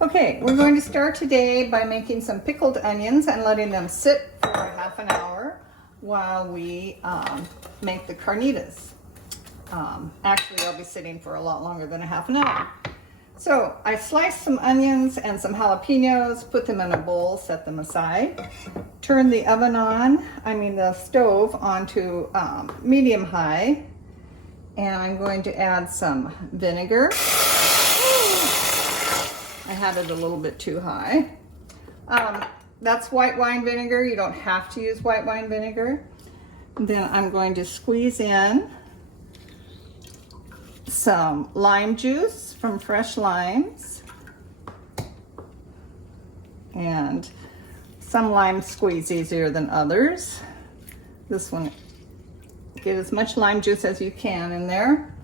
Okay, we're going to start today by making some pickled onions and letting them sit for half an hour while we make the carnitas. Actually, they'll be sitting for a lot longer than a half an hour. So I sliced some onions and some jalapenos, put them in a bowl, set them aside. Turn the oven on, the stove onto medium high. And I'm going to add some vinegar. I had it a little bit too high. That's white wine vinegar. You don't have to use white wine vinegar. Then I'm going to squeeze in some lime juice from fresh limes. And some limes squeeze easier than others. This one, get as much lime juice as you can in there.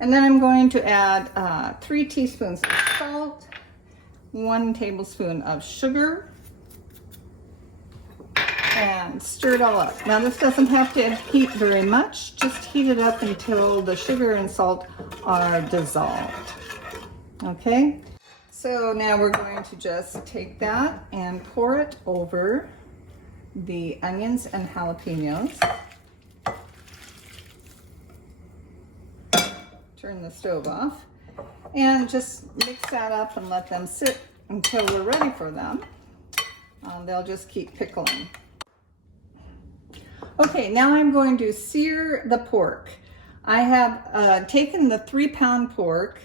And then I'm going to add 3 teaspoons of salt, 1 tablespoon of sugar, and stir it all up. Now this doesn't have to heat very much, just heat it up until the sugar and salt are dissolved. Okay, so now we're going to just take that and pour it over the onions and jalapenos. Turn the stove off and just mix that up and let them sit until we're ready for them. They'll just keep pickling. Okay, now I'm going to sear the pork. I have taken the 3-pound pork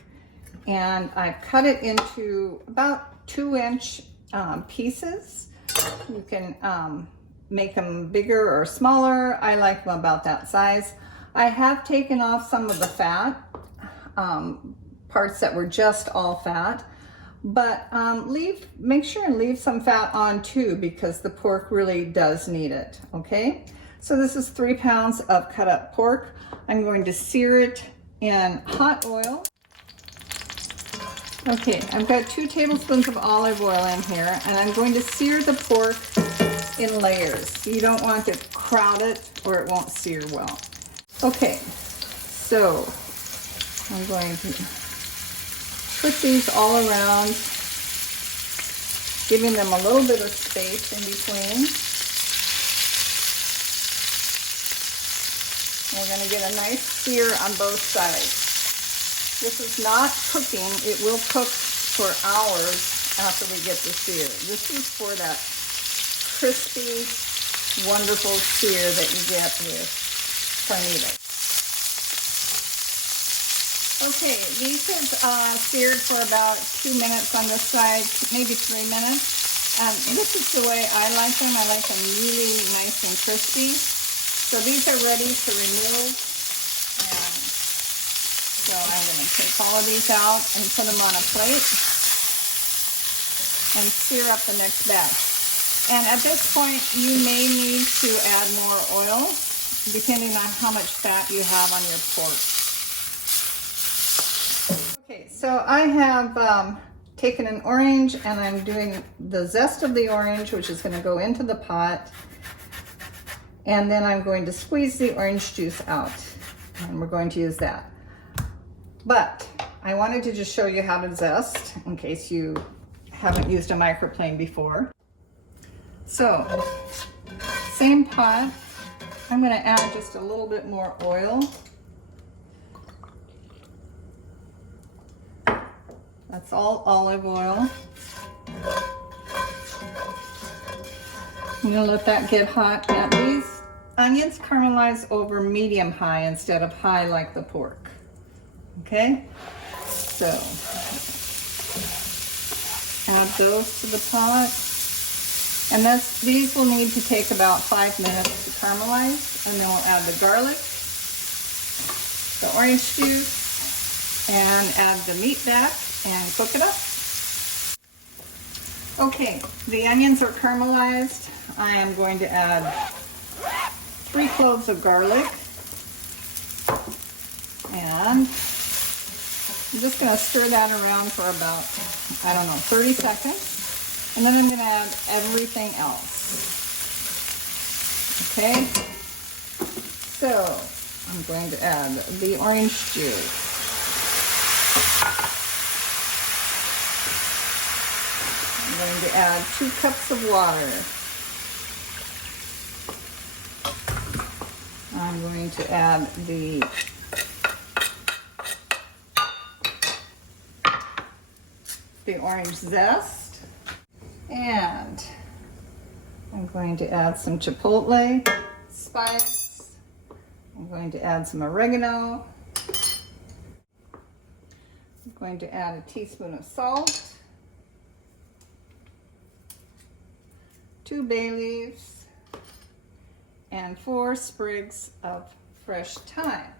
and I've cut it into about 2-inch pieces. You can make them bigger or smaller. I like them about that size. I have taken off some of the fat, parts that were just all fat, but make sure and leave some fat on too, because the pork really does need it. Okay, so this is 3 pounds of cut up pork. I'm going to sear it in hot oil. Okay, I've got 2 tablespoons of olive oil in here, and I'm going to sear the pork in layers. You don't want to crowd it or it won't sear well. Okay, so I'm going to put these all around, giving them a little bit of space in between. We're going to get a nice sear on both sides. This is not cooking. It will cook for hours after we get the sear. This is for that crispy, wonderful sear that you get with carnitas. Okay, these have seared for about 2 minutes on this side, maybe 3 minutes. This is the way I like them. I like them really nice and crispy. So these are ready to remove. And so I'm going to take all of these out and put them on a plate and sear up the next batch. And at this point, you may need to add more oil, depending on how much fat you have on your pork. Okay, so I have taken an orange and I'm doing the zest of the orange, which is going to go into the pot. And then I'm going to squeeze the orange juice out, and we're going to use that. But I wanted to just show you how to zest in case you haven't used a microplane before. So, same pot, I'm going to add just a little bit more oil. That's all olive oil. I'm going to let that get hot. Now these onions caramelize over medium high instead of high like the pork. Okay, so add those to the pot. And these will need to take about 5 minutes to caramelize. And then we'll add the garlic, the orange juice, and add the meat back and cook it up. Okay, the onions are caramelized. I am going to add 3 cloves of garlic, and I'm just going to stir that around for about, 30 seconds, and then I'm going to add everything else. Okay, so I'm going to add the orange juice, add 2 cups of water. I'm going to add the orange zest, and I'm going to add some chipotle spice. I'm going to add some oregano. I'm going to add a teaspoon of salt, 2 bay leaves, and 4 sprigs of fresh thyme.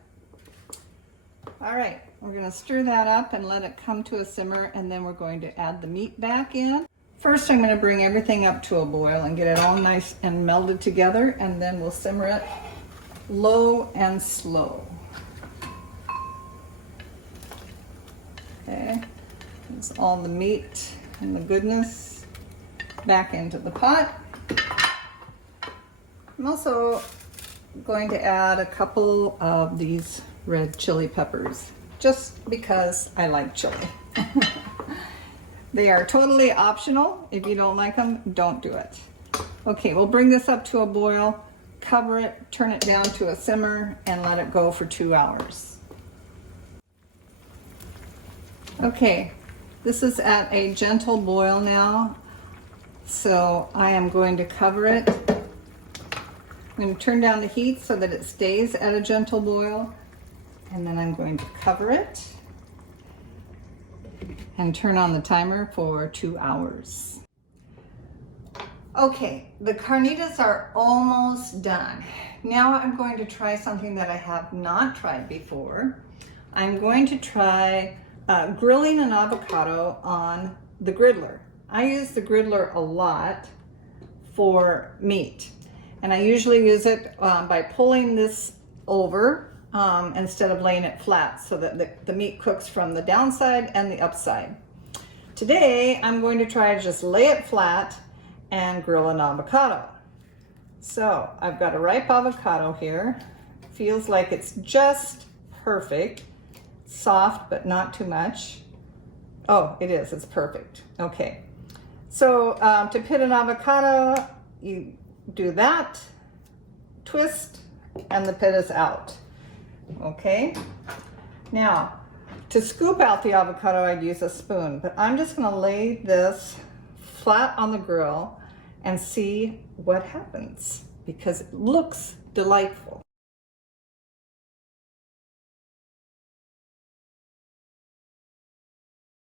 All right, we're going to stir that up and let it come to a simmer, and then we're going to add the meat back in. First, I'm going to bring everything up to a boil and get it all nice and melded together, and then we'll simmer it low and slow. Okay, that's all the meat and the goodness back into the pot. I'm also going to add a couple of these red chili peppers, just because I like chili. They are totally optional. If you don't like them, don't do it. Okay, we'll bring this up to a boil, cover it, turn it down to a simmer, and let it go for 2 hours. Okay, this is at a gentle boil now, so I am going to cover it. I'm going to turn down the heat so that it stays at a gentle boil, and then I'm going to cover it and turn on the timer for 2 hours. Okay, the carnitas are almost done. Now I'm going to try something that I have not tried before. I'm going to try grilling an avocado on the griddler. I use the griddler a lot for meat, and I usually use it by pulling this over instead of laying it flat, so that the meat cooks from the downside and the upside. Today, I'm going to try to just lay it flat and grill an avocado. So I've got a ripe avocado here. Feels like it's just perfect. Soft, but not too much. Oh, it is, it's perfect. Okay, so to pit an avocado, you do that, twist, and the pit is out. Okay, now to scoop out the avocado, I'd use a spoon, but I'm just going to lay this flat on the grill and see what happens, because it looks delightful.